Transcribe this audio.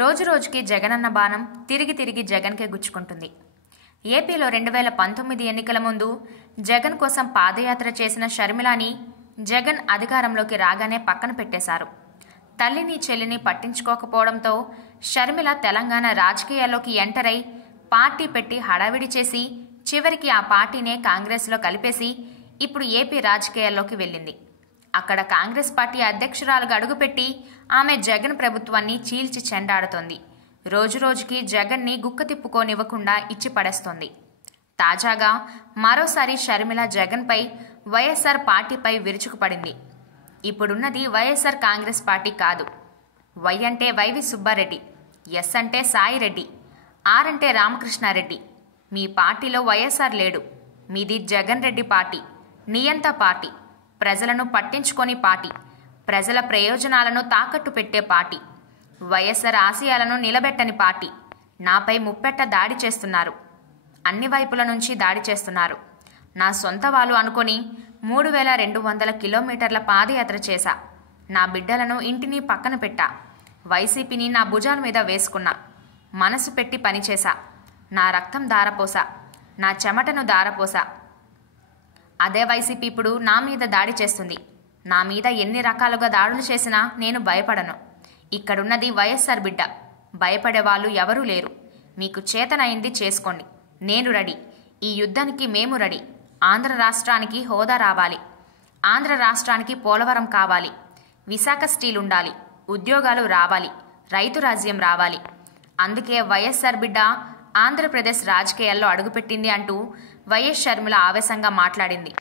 రోజు రోజుకి జగనన్న బాణం తిరిగి తిరిగి జగన్కే గుచ్చుకుంటుంది. ఏపీలో 2019 ఎన్నికల ముందు జగన్ కోసం పాదయాత్ర చేసిన షర్మిలాని జగన్ అధికారంలోకి రాగానే పక్కన పెట్టేశారు. తల్లిని చెల్లిని పట్టించుకోకపోవడంతో షర్మిల తెలంగాణ రాజకీయాల్లోకి ఎంటర్ అయి పార్టీ పెట్టి హడావిడి చేసి చివరికి ఆ పార్టీనే కాంగ్రెస్లో కలిపేసి ఇప్పుడు ఏపీ రాజకీయాల్లోకి వెళ్ళింది. అక్కడ కాంగ్రెస్ పార్టీ అధ్యక్షురాలుగా అడుగుపెట్టి ఆమె జగన్ ప్రభుత్వాన్ని చీల్చి చెండాడుతోంది. రోజురోజుకి జగన్ని గుక్క తిప్పుకోనివ్వకుండా ఇచ్చి పడేస్తోంది. తాజాగా మరోసారి షర్మిల జగన్పై వైఎస్ఆర్ పార్టీపై విరుచుకుపడింది. ఇప్పుడున్నది వైఎస్ఆర్ కాంగ్రెస్ పార్టీ కాదు. వై అంటే వైవి సుబ్బారెడ్డి, ఎస్ అంటే సాయిరెడ్డి, ఆర్ అంటే రామకృష్ణారెడ్డి. మీ పార్టీలో వైఎస్ఆర్ లేడు. మీది జగన్ రెడ్డి పార్టీ, నియంత పార్టీ, ప్రజలను పట్టించుకొని పార్టీ, ప్రజల ప్రయోజనాలను తాకట్టు పెట్టే పార్టీ, వైఎస్ఆర్ ఆశయాలను నిలబెట్టని పార్టీ. నాపై ముప్పెట్ట దాడి చేస్తున్నారు. అన్ని వైపుల నుంచి దాడి చేస్తున్నారు. నా సొంత వాళ్ళు అనుకొని 3200 కిలోమీటర్ల పాదయాత్ర చేశా. నా బిడ్డలను ఇంటిని పక్కన పెట్టా. వైసీపీని నా భుజాల మీద వేసుకున్నా. మనసు పెట్టి పనిచేశా. నా రక్తం దారపోసా, నా చెమటను దారపోసా. అదే వైసీపీ ఇప్పుడు నా మీద దాడి చేస్తుంది. నా మీద ఎన్ని రకాలుగా దాడులు చేసినా నేను భయపడను. ఇక్కడున్నది వైఎస్ఆర్ బిడ్డ. భయపడే వాళ్ళు ఎవరూ లేరు. మీకు చేతనైంది చేసుకోండి. నేను రెడీ. ఈ యుద్ధానికి మేము రెడీ. ఆంధ్ర రాష్ట్రానికి హోదా రావాలి. ఆంధ్ర రాష్ట్రానికి పోలవరం కావాలి. విశాఖ స్టీల్ ఉండాలి. ఉద్యోగాలు రావాలి. రైతు రాజ్యం రావాలి. అందుకే వైఎస్ఆర్ బిడ్డ ఆంధ్రప్రదేశ్ రాజకీయాల్లో అడుగుపెట్టింది అంటూ వైఎస్ షర్మిల ఆవేశంగా మాట్లాడింది.